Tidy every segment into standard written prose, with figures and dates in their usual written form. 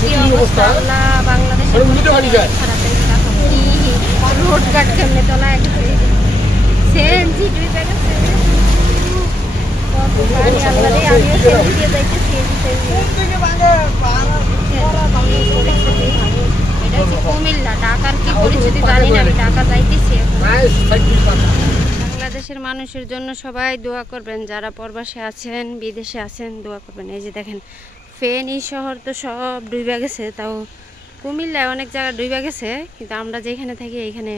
কি অবস্থা আল্লাহ, বাংলাদেশের রোড ঘাট কেমনে চলা গেছে, সিএনজি ডুবে গেছে, কত গাড়ি আল্লাহ রে, আমিও সিএনজি দিয়ে যাইতেছি। এটা হচ্ছে কুমিল্লা, ঢাকার কি পরিস্থিতি জানি না, আমি ঢাকা যাইতেছি। বাংলাদেশের মানুষের জন্য সবাই দোয়া করবেন, যারা প্রবাসে আছেন, বিদেশে আছেন, দোয়া করবেন। এই যে দেখেন ফেনী শহর তো সব ডুবে গেছে, তাও কুমিল্লায় অনেক জায়গা ডুবে গেছে, কিন্তু আমরা যেখানে থাকি এইখানে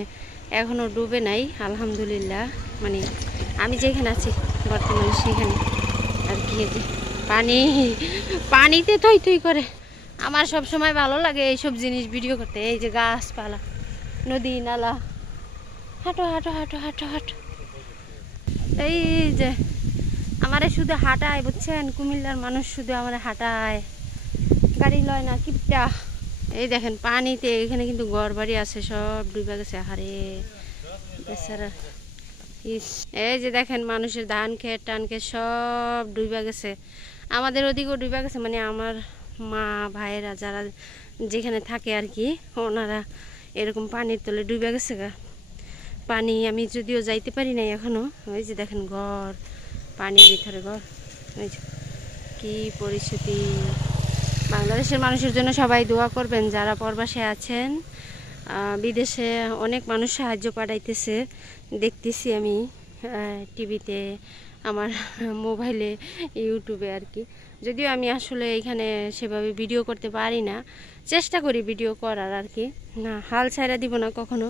এখনও ডুবে নাই আলহামদুলিল্লাহ। মানে আমি যেখানে আছি বর্তমানে সেখানে আর কি, যে পানিতে থই থই করে। আমার সব সময় ভালো লাগে এইসব জিনিস ভিডিও করতে। এই যে গাছপালা, নদী নালা, হাঁটো হাঁটো হাঁটো হাঁটো হাঁটো, এই যে আমারে শুধু হাঁটায়, বুঝছেন, কুমিল্লার মানুষ শুধু আমার হাঁটায়, গাড়ি লয় না কিপটা। এই দেখেন পানিতে, এখানে কিন্তু ঘর বাড়ি আছে সব ডুবে গেছে, হারে বেচারা। এই যে দেখেন মানুষের ধান ক্ষেত টান ক্ষেত সব ডুবে গেছে, আমাদের ওদিকেও ডুবে গেছে। মানে আমার মা ভাইয়েরা যারা যেখানে থাকে আর কি, ওনারা এরকম পানির তলে ডুবে গেছে গা। পানি আমি যদিও যাইতে পারি নাই এখনো। ওই যে দেখেন ঘর, পানির ভিতরে ঘর, ওই যে কি পরিস্থিতি। বাংলাদেশের মানুষের জন্য সবাই দোয়া করবেন, যারা প্রবাসে আছেন। বিদেশে অনেক মানুষ সাহায্য পাঠাইতেছে, দেখতেছি আমি টিভিতে, আমার মোবাইলে, ইউটিউবে আর কি। যদিও আমি আসলে এখানে সেভাবে ভিডিও করতে পারি না, চেষ্টা করি ভিডিও করার আর কি। না, হাল ছাড়া দিব না কখনো।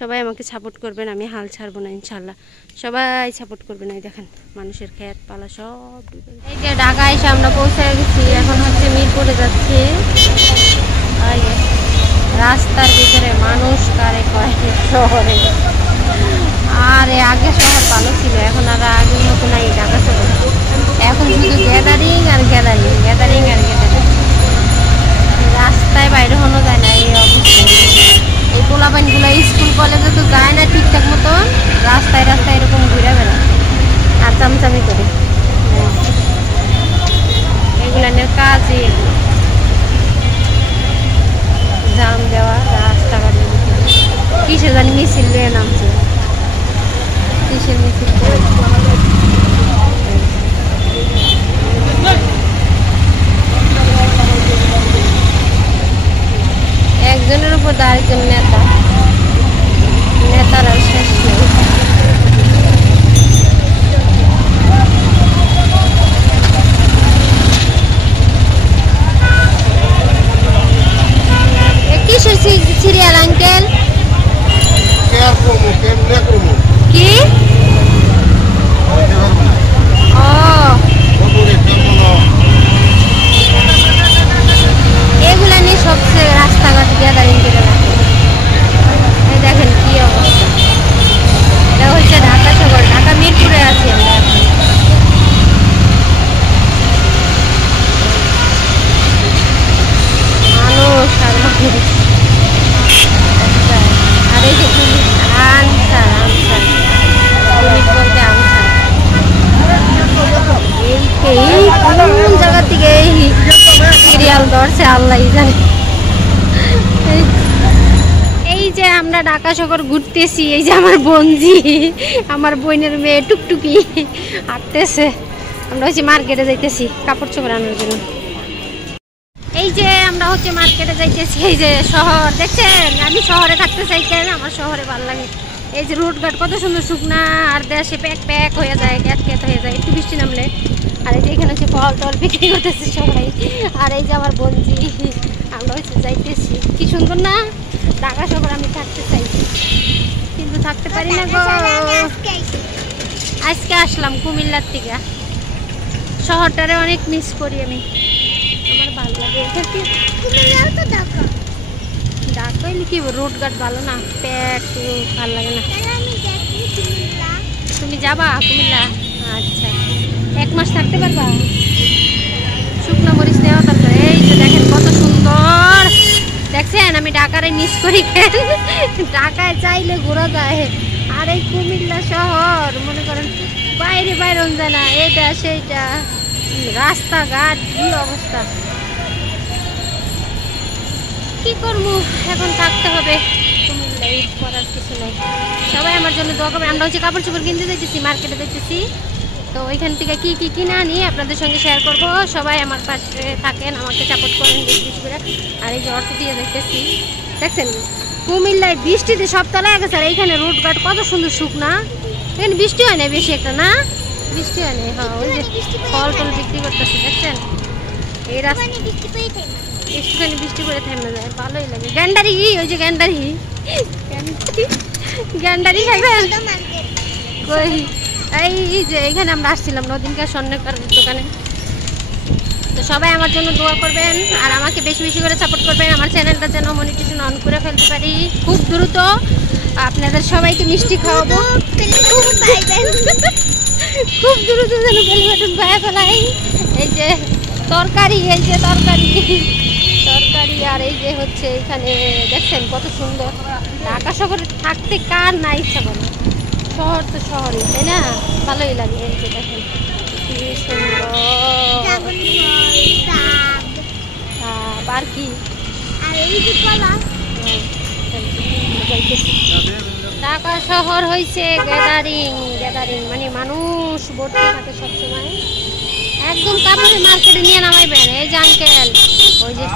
সবাই আমাকে সাপোর্ট করবেন, আমি হাল ছাড়বো না ইনশাল্লাহ, সবাই সাপোর্ট করবেন। এই দেখেন মানুষের ক্ষেত পালা সব ডুবে। এই যে ঢাকা এসে আমরা পৌঁছে গেছি, এখন হচ্ছে মিরপুরে যাচ্ছি। রাস্তার ভিতরে মানুষ কারে কয় শহরে, আর আগে শহর ভালো ছিল, এখন আর আগের মতো নাই ঢাকা শহর। এখন শুধু গ্যাদারিং আর গ্যাদারিং, গ্যাদারিং আর গ্যাদারিং, রাস্তায় বাইরে হনো যায় না এই অবস্থা। এই পোলাপাইনগুলো স্কুল কলেজে তো যায় না ঠিকঠাক মতন, রাস্তায় রাস্তায় এরকম ঘুরে বেড়ায় আর চামচামি করে। এগুলানের কাজই জাম দেওয়া রাস্তাঘাটের ভিতরে। কিসে জানি মিছিল দিয়ে নামছে, কিসের মিছিল করে। একজনের উপর আরেকজন নেতা, নেতারাও শেষ নেই। কিসের সিরিয়াল আঙ্কেল? কি এগুলা নিয়ে সবচেয়ে রাস্তাঘাট গ্যাদারিং করে রাখে। এই দেখেন কি অবস্থা, এটা হচ্ছে ঢাকা শহর, ঢাকা মিরপুরে আছি আমরা এখন। মানুষ আর মানুষ, আর এই যে আনসার, আনসার পুলিশ বলতে আনসার। এই কোন জায়গা থেকে এই সিরিয়াল ধরছে আল্লাহ জানে। এই যে আমরা ঢাকা শহর ঘুরতেছি, এই যে আমার বোনজি, আমার বোনের মেয়ে টুকটুকি হাঁটতেছে। আমরা হচ্ছে মার্কেটে যাইতেছি কাপড় চোপড় আনার জন্য। এই যে আমরা হচ্ছে মার্কেটে যাইতেছি। এই যে শহর দেখছেন, আমি শহরে থাকতে চাই কেন, আমার শহরে ভালো লাগে। এই যে রোড ঘাট কত সুন্দর শুকনা, আর দেশে প্যাক প্যাক হয়ে যায়, ক্যাত ক্যাত হয়ে যায় একটু বৃষ্টি নামলে। আর এই যে এখানে হচ্ছে ফল টল বিক্রি করতেছে সবাই। আর এই যে আমার বোনজি, আমরা হচ্ছে যাইতেছি। কি সুন্দর না ঢাকা শহর, আমি থাকতে চাই কিন্তু থাকতে পারি না গো। আজকে আসলাম কুমিল্লার থেকে, শহরটারে অনেক মিস করি আমি, আমার ভালো লাগে। ঢাকা কি রোড ঘাট ভালো না, প্যাক ভালো লাগে না। তুমি যাবা কুমিল্লা? আচ্ছা, 1 মাস থাকতে পারবা? শুকনো মরিচ দেওয়া দরকার। এই যে দেখেন কত সুন্দর, দেখছেন আমি ঢাকারে মিস করি কেন, ঢাকায় চাইলে ঘোরা যায়। আর এই কুমিল্লা শহর মনে করেন বাইরে বাইরন যায় না, এটা সেইটা, রাস্তাঘাট কি অবস্থা। কি করবো, এখন থাকতে হবে, কুমিল্লায় করার কিছু নেই। সবাই আমার জন্য দোয়া করবেন। আমরা হচ্ছে কাপড় চোপড় কিনতে যাইতেছি, মার্কেটে যাইতেছি, তো ওইখান থেকে কি কি কিনা নিয়ে আপনাদের সঙ্গে শেয়ার করব। সবাই আমার পাশে থাকেন, আমাকে সাপোর্ট করেন বেশি বেশি করে। আর এই যে অর্থ দিয়ে দেখতেছি, দেখছেন কুমিল্লায় বৃষ্টিতে সব তলায় গেছে। আর এইখানে রোডঘাট কত সুন্দর শুকনা, এখানে বৃষ্টি হয় না বেশি একটা, না বৃষ্টি হয় না। হ্যাঁ, ওই যে ফল টল বিক্রি করতেছে, দেখছেন এই রাস্তা একটুখানি বৃষ্টি করে থেমে যায়, ভালোই লাগে। গ্যান্ডারি, ওই যে গ্যান্ডারি, গ্যান্ডারি খাইবেন কই? এই যে এইখানে আমরা আসছিলাম নদীনকার স্বর্ণকার দোকানে। তো সবাই আমার জন্য দোয়া করবেন আর আমাকে বেশি বেশি করে সাপোর্ট করবেন। আমার চ্যানেলটা যেন মনিটাইজেশন অন করে ফেলতে পারি খুব দ্রুত। আপনাদের সবাইকে মিষ্টি খাওয়াবো খুব দ্রুত, যেন বেল বাটন পায়ে ফেলাই। এই যে তরকারি, এই যে তরকারি, আর এই যে হচ্ছে এইখানে দেখছেন কত সুন্দর। ঢাকা শহরে থাকতে কার না ইচ্ছা করে, শহর তো শহরই, তাই না? ভালোই লাগে। এই যে দেখেন কি সুন্দর, আর কি ঢাকা শহর হয়েছে গ্যাদারিং, মানে মানুষ ভর্তি থাকে সবসময়। একদম কাপড়ের মার্কেটে নিয়ে নামাইবেন, এই যে আঙ্কেল, ওই যে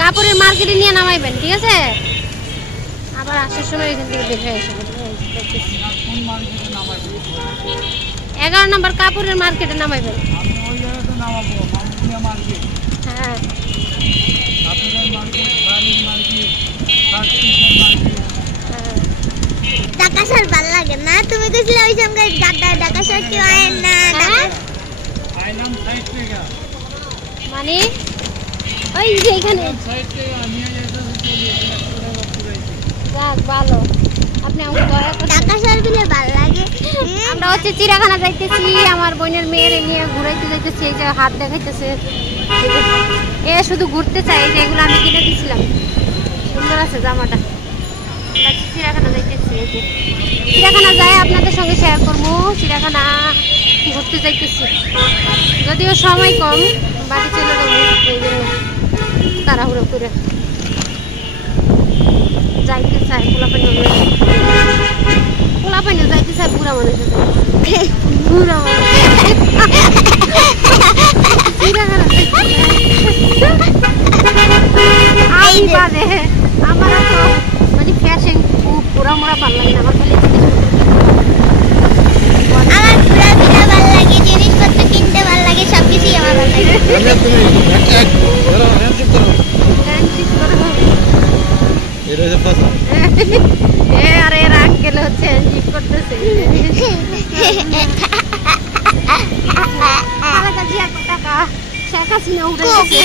কাপড়ের মার্কেটে নিয়ে নামাইবেন, ঠিক আছে? আবার আসার সময় এখান থেকে বের হয়ে এসে 11 নম্বর কাপড়ের মার্কেটে নামাইবেন। হ্যাঁ, ঢাকা শহর ভালো লাগে না? তুমি গেছিলে ওই সঙ্গে ঢাকা শহর কেউ আয়েন না? মানে ওই যে এখানে যাক ভালো, আপনি আমাকে দয়া করে। ঢাকা শহর বলে ভালো লাগে। আমরা হচ্ছে চিড়িয়াখানা যাইতেছি, আমার বোনের মেয়ের নিয়ে ঘুরাইতে যাইতেছি। এই যে হাত দেখাইতেছে, এ শুধু ঘুরতে চাই। এই যে এগুলো আমি কিনে দিয়েছিলাম, সুন্দর আছে জামাটা। আমরা চিড়িয়াখানা যাইতেছি, এই যে চিড়িয়াখানা যাই আপনাদের সঙ্গে শেয়ার করবো। চিড়িয়াখানা ঘুরতে যাইতেছি, যদিও সময় কম, বাড়ি চলে যাবো এই জন্য তাড়াহুড়ো করে যাইতে চাই। পোলাপানি যাইতে চাই, বুড়া মানুষের বুড়া মানুষ আমি বাদে আমার তো মানে ফ্যাশন খুব পুরা মোড়া ভালো লাগে না। আমার খালি আমার ঘোরাফেরা ভালো লাগে, জিনিসপত্র কিনতে ভালো লাগে, সবকিছুই আমার ভালো লাগে। আর এর আঙ্কেল হচ্ছে জিপ করতেছে। খালেদা জিয়া টাকা শেখ হাসিনা উঠে গেছে,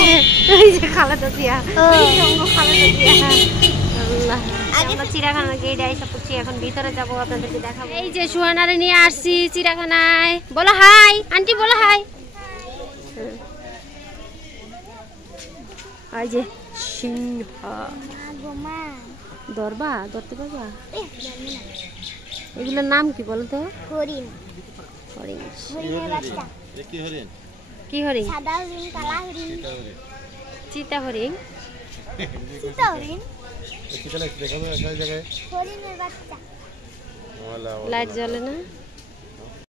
এই যে খালেদা জিয়া, খালেদা জিয়া। আল্লাহ, আমরা চিড়িয়াখানা গেটে এসে পড়ছি, এখন ভিতরে যাবো, আপনাদেরকে দেখাবো। এই যে সুহানারে নিয়ে আসছি চিড়িয়াখানায়। বলো হাই আন্টি, বলো হাই। এই যে সিংহ ধরবা, ধরতে পারবা? এগুলোর নাম কি বলো তো? হরিণ। হরিণ, হরিণের বাচ্চা। কি হরিণ? কি হরিণ? সাদা হরিণ, কালা হরিণ, চিতা হরিণ। চিতা হরিণ, দেখাবো এক জায়গায় হরিণের বাচ্চা। ওয়ালা লাইট জ্বলে না।